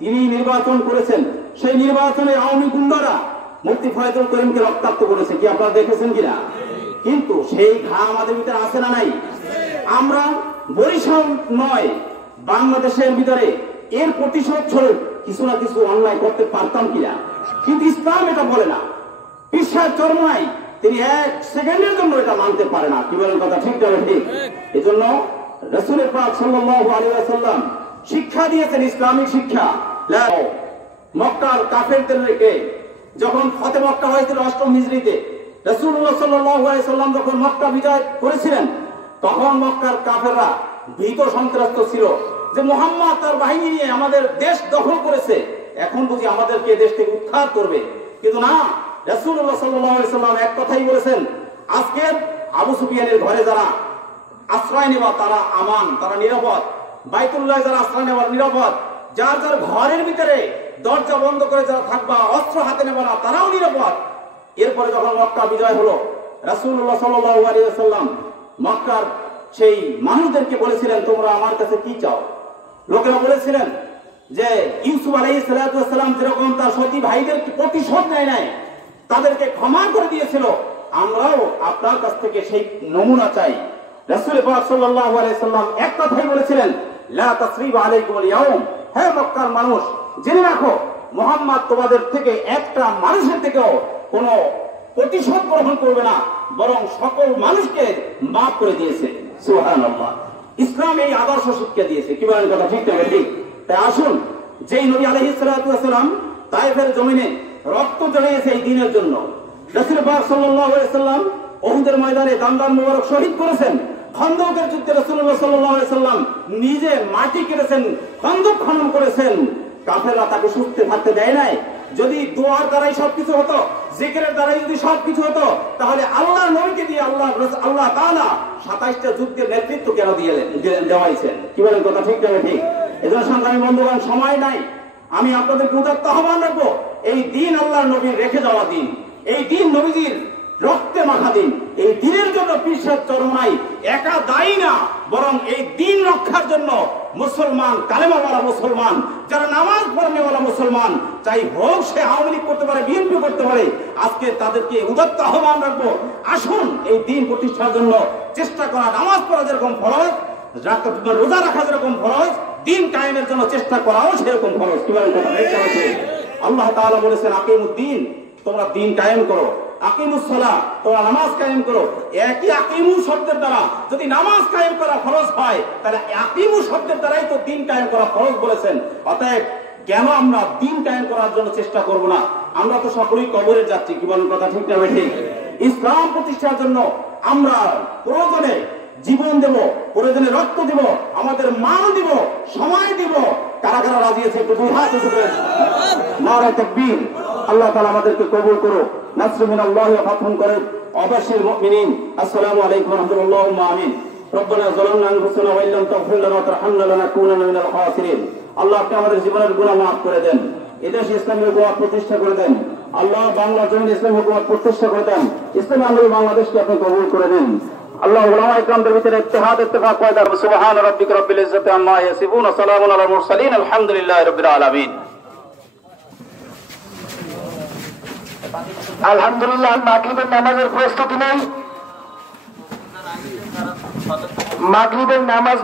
তিনি নির্বাচন করেছেন। সেই নির্বাচনে আওয়ামী গুন্ডারা মুফতি ফয়জুল করিমকে রক্তাক্ত করেছে। কি আপনারা দেখেছেন কিনা? কিন্তু সেই ঘা আমাদের ভিতরে আছে না নাই? আমরা বরিশাল নয়, বাংলাদেশের ভিতরে এর প্রতিশোধ স্বরূপ কিছু না কিছু অন্যায় করতে পারতাম কিনা, কিন্তু ইসলাম এটা বলে না। পীর সাহেব চরমোনাই তিনি 1 সেকেন্ডের জন্য এটা মানতে পারে না। কি বলেন কথা ঠিক না ঠিক? এজন্য রাসূল পাক সাল্লাল্লাহু আলাইহি ওয়াসাল্লাম শিক্ষা দিয়েছেন, ইসলামিক শিক্ষা। মক্কার কাফেরদেরকে যখন ফতে মক্কা হয়েছিল 8ম হিজরিতে, রাসূলুল্লাহ সাল্লাল্লাহু আলাইহি সাল্লাম যখন মক্কা বিজয় করেছিলেন তখন মক্কার কাফেররা ভীত সন্ত্রস্ত ছিল। যে মুহাম্মদ তার বাহিনী নিয়ে আমাদের দেশ দখল করেছে, এখন বুঝি আমাদেরকে দেশ থেকে উদ্ধার করবে। কিন্তু না, রাসূলুল্লাহ সাল্লাল্লাহু আলাইহি সাল্লাম এক কথাই বলেছেন, আজকের আবু সুফিয়ানের ঘরে যারা আশ্রয় নেওয়া তারা আমান, তারা নিরাপদ। বাইতুল্লাহ যারা আশ্রয় নেওয়ার নিরাপদ। যার যার ঘরের ভিতরে দরজা বন্ধ করে যারা থাকবা, অস্ত্র হাতে নেবা না, তারাও নিরাপদ। এরপরে যখন মক্কা বিজয় হলো, রাসূলুল্লাহ সাল্লাল্লাহু আলাইহি ওয়াসাল্লাম মক্কার সেই মানুষদেরকে বলেছিলেন, তোমরা আমার কাছে কি চাও? লোকেরা বলেছিলেন যে ইউসুফ আলাইহিস সালাম যেরকম তার সতী ভাইদের প্রতিশোধ নেয় নাই, তাদেরকে ক্ষমা করে দিয়েছিল, আমরাও আপনার কাছ থেকে সেই নমুনা চাই। রাসূল পাক সাল্লাল্লাহু আলাইহি সাল্লাম এক কথাই বলেছিলেন, লা তাসরিবা আলাইকুমুল ইয়াউম, হে মক্কার মানুষ জেনে রাখো, মুহাম্মদ তোমাদের থেকে একটা মানুষের থেকেও কোনো প্রতিশোধ গ্রহণ করবে না, বরং সকল মানুষকে মাফ করে দিয়েছে। সুবহানাল্লাহ। ইসলাম এই আদর্শ শিক্ষা দিয়েছে। কি বলেন কথা ঠিক না ঠিক? তাই আসুন, যেই নবী আলাইহিস সালাতু ওয়াস সালাম তায়েফের জমিনে রক্ত ঝরিয়েছে এই দ্বীনের জন্য, রাসূল পাক সাল্লাল্লাহু আলাইহি সাল্লাম উহুদের ময়দানে দাম মোবারক শহীদ করেছেন, খন্দকের যুদ্ধে রাসূলুল্লাহ সাল্লাল্লাহু আলাইহি সাল্লাম নিজে মাটি কেটেছেন, খন্দক খনন করেছেন, কাফেররা তাকে সুস্থ থাকতে দেয় নাই। যদি দোয়ার দ্বারাই সবকিছু হতো, জিকিরের দ্বারাই যদি সবকিছু হতো, তাহলে আল্লাহর নবীকে দিয়ে আল্লাহ তাআলা 27টা যুদ্ধের নেতৃত্ব কেন দেওয়াইছেন? কি বলেন কথা ঠিক না ঠিক? এজন্য সংগ্রামী বন্ধুগণ, সময় নাই, আমি আপনাদেরকে উদাত্ত আহ্বান রাখবো, এই দিন আল্লাহর নবীর রেখে যাওয়া দিন, এই দিন নবীজির রক্তে মাখা দিন। এই দিনের জন্য পীর চরমনাই একা দায়ী না, বরং এই দিন রক্ষার জন্য মুসলমান, কালেমাওয়ালা মুসলমান, যারা নামাজ পড়নেওয়ালা মুসলমান, চাই হোক সে আওয়ামী লীগ করতে পারে, বিএনপি করতে পারে, আজকে তাদেরকে উদাত্ত আহ্বান রাখবো, আসুন এই দিন প্রতিষ্ঠার জন্য চেষ্টা করা। নামাজ পড়া যেরকম ফরজ, রোজা রাখা যেরকম ফরজ, দিন কায়েমের জন্য চেষ্টা করাও সেরকম ফরজ। কি বলেন কথা? আল্লাহ তাআলা বলেছেন, আকিমুদ্দিন, তোমরা দিন কায়েম করো, আকিমুস সালাহ, তোমরা নামাজ কায়েম করো। একই আকিমু শব্দের দ্বারা যদি নামাজ কায়েম করা ফরজ হয়, তাহলে আকিমু শব্দের দ্বারাই তো দিন কায়েম করা ফরজ বলেছেন। অতএব কেন আমরা দিন কায়েম করার জন্য চেষ্টা করব না? আমরা তো সকলেই কবরে যাচ্ছি। কি বলেন কথা ঠিক না ঠিক? ইসলাম প্রতিষ্ঠার জন্য আমরা প্রয়োজনে জীবন দেব, প্রয়োজনে রক্ত দিব, আমাদের মান দিব, সময় দিব। কারা কারা রাজি আছে একটু দুই হাত উঁচু করে নারে তাকবীর। আল্লাহ তাআলা আমাদেরকে কবুল করুক। নাসরুম মিনাল্লাহি ওয়া ফাতহুন করিব। অবশির মুমিনিন। আসসালামু আলাইকুম ওয়া রাহমাতুল্লাহি ওয়া আমিন। রব্বানা যালামনা আনফুসানা ওয়া ইল্লাম তাগফির লানা ওয়া তারহামনা লানাকুনান্না মিনাল খাসিরিন। আল্লাহ আপনি আমাদের জীবনের গুনাহ মাফ করে দেন, এদেশে ইসলামী হুকুমত প্রতিষ্ঠা করে দেন। আল্লাহ বাংলা জমিনে ইসলামী হুকুমত প্রতিষ্ঠা করে দেন। ইসলামী আন্দোলন বাংলাদেশকে আপনি কবুল করে নেন। আল্লাহ উলামা ইকরামদের ভিতরে ইত্তেহাদ ইত্তেফাক পয়দা। সুবহান রাব্বিকা রাব্বিল ইজ্জাতি আম্মা ইয়াসিফুন ওয়া সালামুন আলাল মুরসালিন। আলহামদুলিল্লাহি রাব্বিল আলামিন। আলহামদুলিল্লাহ, মাগরিবের নামাজের প্রস্তুতি নেই। মাগরিবের নামাজ